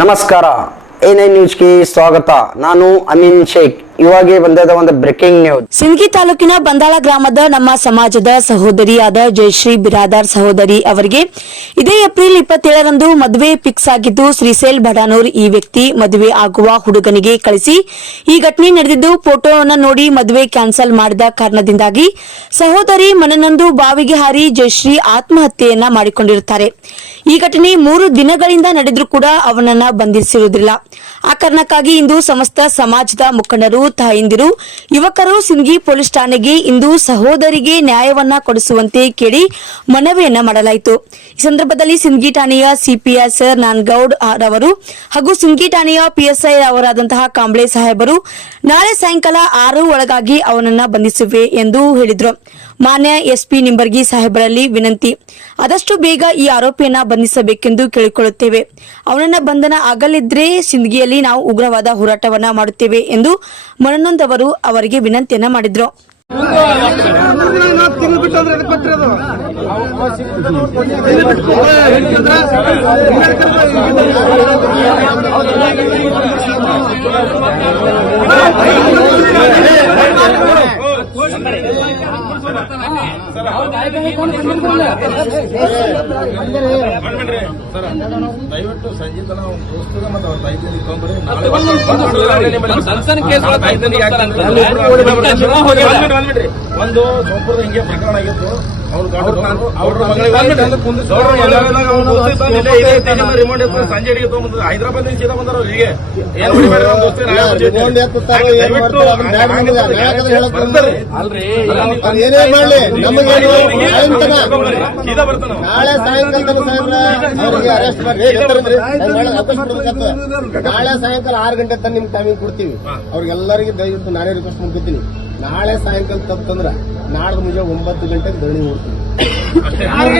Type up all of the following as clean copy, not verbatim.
ನಮಸ್ಕಾರ, A9 ನ್ಯೂಸ್ಗೆ ಸ್ವಾಗತ. ನಾನು ಅಮೀನ್ ಶೇಖ್. ಇವಾಗೆ ಬಂದದ ಒಂದು ಬ್ರೇಕಿಂಗ್ ನ್ಯೂಸ್. ಸಿಂದಗಿ ತಾಲೂಕಿನ ಬಂದಾಳ ಗ್ರಾಮದ ನಮ್ಮ ಸಮಾಜದ ಸಹೋದರಿಯಾದ ಜಯಶ್ರೀ ಬಿರಾದಾರ್ ಸಹೋದರಿ ಅವರಿಗೆ ಇದೇ ಏಪ್ರಿಲ್ 27ರಂದು ಮದುವೆ ಫಿಕ್ಸ್ ಆಗಿದ್ದು, ಶ್ರೀಶೈಲ್ ಬಡಾನೂರ್ ಈ ವ್ಯಕ್ತಿ ಮದುವೆ ಆಗುವ ಹುಡುಗನಿಗೆ ಕಳಿಸಿ ಈ ಘಟನೆ ನಡೆದಿದ್ದು, ಫೋಟೋವನ್ನು ನೋಡಿ ಮದುವೆ ಕ್ಯಾನ್ಸಲ್ ಮಾಡಿದ ಕಾರಣದಿಂದಾಗಿ ಸಹೋದರಿ ಮನನೊಂದು ಬಾವಿಗೆ ಹಾರಿ ಜಯಶ್ರೀ ಆತ್ಮಹತ್ಯೆಯನ್ನ ಮಾಡಿಕೊಂಡಿರುತ್ತಾರೆ. ಈ ಘಟನೆ 3 ದಿನಗಳಿಂದ ನಡೆದರೂ ಕೂಡ ಅವನನ್ನ ಬಂಧಿಸಿರುವುದಿಲ್ಲ. ಆ ಕಾರಣಕ್ಕಾಗಿ ಇಂದು ಸಮಸ್ತ ಸಮಾಜದ ಮುಖಂಡರು, ತಾಯಂದಿರು, ಯುವಕರು ಸಿಂದಗಿ ಪೊಲೀಸ್ ಠಾಣೆಗೆ ಇಂದು ಸಹೋದರಿಗೆ ನ್ಯಾಯವನ್ನ ಕೊಡಿಸುವಂತೆ ಕೇಳಿ ಮನವಿಯನ್ನ ಮಾಡಲಾಯಿತು. ಈ ಸಂದರ್ಭದಲ್ಲಿ ಸಿಂದಗಿ ಠಾಣೆಯ ಸಿಪಿಎಸ್ ನಾನ್ಗೌಡ್ ಅವರು ಹಾಗೂ ಸಿಂದಗಿ ಠಾಣೆಯ ಪಿಎಸ್ಐ ಅವರಾದಂತಹ ಕಾಂಬ್ಳೆ ಸಾಹೇಬರು ನಾಳೆ ಸಾಯಂಕಾಲ 6 ಒಳಗಾಗಿ ಅವನನ್ನ ಬಂಧಿಸುವೆ ಎಂದು ಹೇಳಿದ್ರು. ಮಾನ್ಯ ಎಸ್ಪಿ ನಿಂಬರ್ಗಿ ಸಾಹೇಬರಲ್ಲಿ ವಿನಂತಿ, ಆದಷ್ಟು ಬೇಗ ಈ ಆರೋಪಿಯನ್ನ ಬಂಧಿಸಬೇಕೆಂದು ಕೇಳಿಕೊಳ್ಳುತ್ತೇವೆ. ಅವನನ್ನ ಬಂಧನ ಆಗಲಿದ್ರೆ ಸಿಂದಗಿಯಲ್ಲಿ ನಾವು ಉಗ್ರವಾದ ಹೋರಾಟವನ್ನ ಮಾಡುತ್ತೇವೆ ಎಂದು ಮನನೊಂದವರು ಅವರಿಗೆ ವಿನಂತಿಯನ್ನ ಮಾಡಿದ್ರು. ದಯವಿಟ್ಟು ಸಂಜೆ ತನ ದೋಸ್ತಗ ಮತ್ತು ಅವ್ರ ತಾಯಿ ತೊಗೊಂಡ್ಬರಿ. ಒಂದು ಸೋಂಪುರದ ಹಿಂಗೆ ಪ್ರಕರಣ ಆಗಿತ್ತು. ಸಂಜೆ ಅಡಿಗೆ ತಗೊಂಡ್ಬಂದ್ರು. ಹೈದರಾಬಾದ್ ಸೀದಾ ಬಂದಾರ. ಹೀಗೆ ಏನ್ ಸೀದಾ ಬರ್ತಾನ. ನಾಳೆ ಸಾಯಂಕಾಲ 6 ಗಂಟೆ ತನಕ ನಿಮ್ಗೆ ಟೈಮಿಂಗ್ ಕೊಡ್ತೀವಿ. ಅವ್ರಿಗೆಲ್ಲರಿಗೂ ದಯವಿಟ್ಟು ನಾನೇ ರಿಕ್ವೆಸ್ಟ್ ಮಾಡ್ಕೊತೀನಿ, ನಾಳೆ ಸಾಯಂಕಾಲ ತಪ್ಪಂದ್ರ ನಾಳೆ ಮುಂಜಾನೆ 9 ಗಂಟೆಗೆ ಧರಣಿ ಹೋಗ್ತೀವಿ. ನಾಳೆ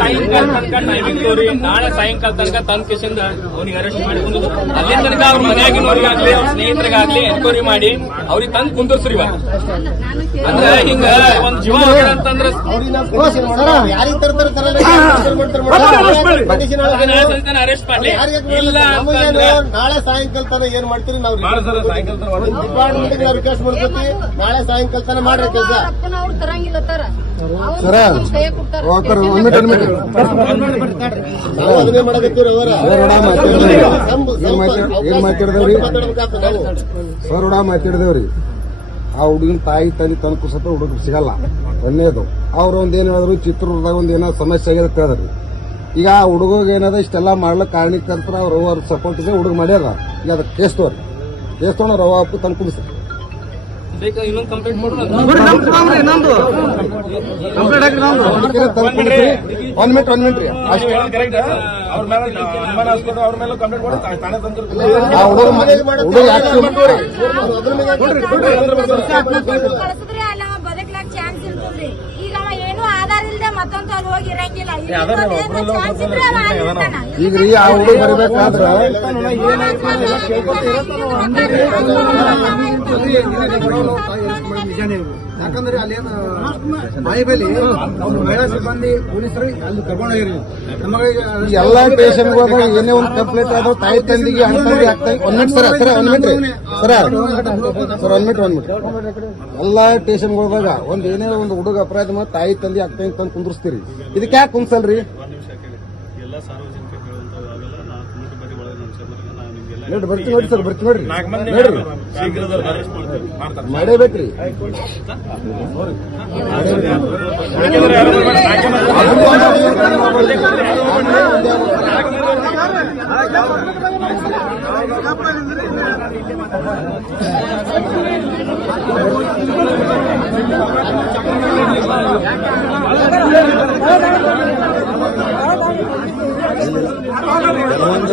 ಸಾಯಂಕಾಲ ತನಕ ಟೈಮಿಂಗ್ ತೋರಿ. ನಾಳೆ ಸಾಯಂಕಾಲ ತನಕ ತಂದ ಕಿಶಿಂದ ಅವ್ನಿಗೆ ಅರೆಸ್ಟ್ ಮಾಡಿ ಅಲ್ಲಿ ತನಕ ಅವ್ರ ಮನೆಯಾಗಿನವ್ರಿಗಾಗ್ಲಿ ಅವ್ರ ಸ್ನೇಹಿತರಿಗಾಗ್ಲಿ ಎನ್ಕ್ವೈರಿ ಮಾಡಿ ಅವ್ರಿಗೆ ತಂದು ಕುಂದರ್ಸ್ರಿ. ಅಂದ್ರೆ ಹಿಂಗ ಒಂದ್ ಜೀವ ಅಂತಂದ್ರೆ ಅರೆಸ್ಟ್ ಮಾಡ್ಲಿ. ಇಲ್ಲ ನಾಳೆ ಸಾಯಂಕಾಲ ತನ ಏನ್ ಮಾಡ್ತೀರಿ ನಾವು ಡಿಪಾರ್ಟ್ಮೆಂಟ್ ರಿಕ್ವೆಸ್ಟ್ ಮಾಡ್ಕೊತೀವಿ. ನಾಳೆ ಸಾಯಂಕಾಲ ತನ ಮಾಡ್ರಿ ಕೆಲಸ. ಅದನ್ನೇ ಮಾಡಕತ್ತೀವ್ರಿ. ಸರ್ ಮಾತಾಡಿದೇವ್ರಿ. ಆ ಹುಡುಗಿನ ತಾಯಿ ತಂದೆ ತನ್ನ ಕುಸತ ಹುಡುಗ ಸಿಗಲ್ಲ. ಒಂದೇದು ಅವ್ರ ಒಂದೇನ್ ಹೇಳಿದ್ರು, ಚಿತ್ರದುರ್ಗದಾಗ ಒಂದೇನೋ ಸಮಸ್ಯೆ ಆಗ್ಯದ ಕೇಳಿದ್ರಿ. ಈಗ ಆ ಹುಡುಗ ಏನದ ಇಷ್ಟೆಲ್ಲ ಮಾಡ್ಲಿಕ್ಕೆ ಕಾರಣಕ್ಕಂತರ ಅವ್ರ ಸಪೋರ್ಟ್ ಇದೆ ಹುಡುಗ ಮಾಡ್ಯಾರ. ಈಗ ಅದಕ್ಕೆ ಕೇಸ್ ತಗೊಂಡು ರವ ಅಪ್ಪು ತಂದು ಕುಡಿಸ ಇನ್ನೊಂದು ಕಂಪ್ಲೇಂಟ್ ಮಾಡ್ರಿ. 1 ಮಿನಿಟ್ ರೀ. ಅವ್ರ ಮೇಲೆ ಕಂಪ್ಲೇಂಟ್ ಮಾಡಿ ತಾನೇ ತಂದ್ರು. ಆ ಹುಡುಗ ಬದುಕ್ಲಾಕ್ ಚಾನ್ಸ್ ಇರ್ತದ್ರಿ. ಈಗ ಅವ ಏನು ಆಧಾರ ಇಲ್ದೆ ಮತ್ತೊಂದು ಅಲ್ಲಿ ಹೋಗಿ ಇರಂಗಿಲ್ಲ. ಈಗ ರೀ ಆ ಹುಡುಗ ಬರಬೇಕಾದ್ರ ಯಾಕಂದ್ರೆ ಅಲ್ಲೇನು ಬಾಯಿಬಲಿ ಮಹಿಳಾ ಸಿಬ್ಬಂದಿ ಪೊಲೀಸರು ಅಲ್ಲಿ ಕರ್ಕೊಂಡೋಗಿರಿ. ಎಲ್ಲಾ ಸ್ಟೇಷನ್ಗಳು ಏನೇ ಒಂದು ಕಂಪ್ಲೇಂಟ್ ಆದ್ರೂ ತಾಯಿ ತಂದಿಗೆ ಅಣ್ಣ ಆಗ್ತಾ 1 ಮಿನಿಟ್ ಸರ್ 1 ಮಿನಿಟ್ ಎಲ್ಲಾ ಸ್ಟೇಷನ್ಗಳದಾಗ ಒಂದ್ ಏನೇ ಒಂದು ಹುಡುಗ ಅಪರಾಧ ಮಾಡಿ ತಾಯಿ ತಂದೆ ಆಗ್ತಾ ತಂದು ಕುಂದ್ರಿಸ್ತೀರಿ. ಇದಕ್ಕೆ ಯಾಕೆ ಕುಂದ್ಸಲ್ರಿ? ಬರ್ತೀನಿ ನೋಡಿ ಸರ್, ಬರ್ತೀನಿ ನೋಡ್ರಿ, ಮಾಡೇಬೇಕ್ರಿ. ಕೆಲವೊಂದು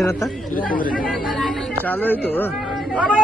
ಏನತ್ತ ಚಾಲು ಆಯ್ತು. ಮಾಡಿ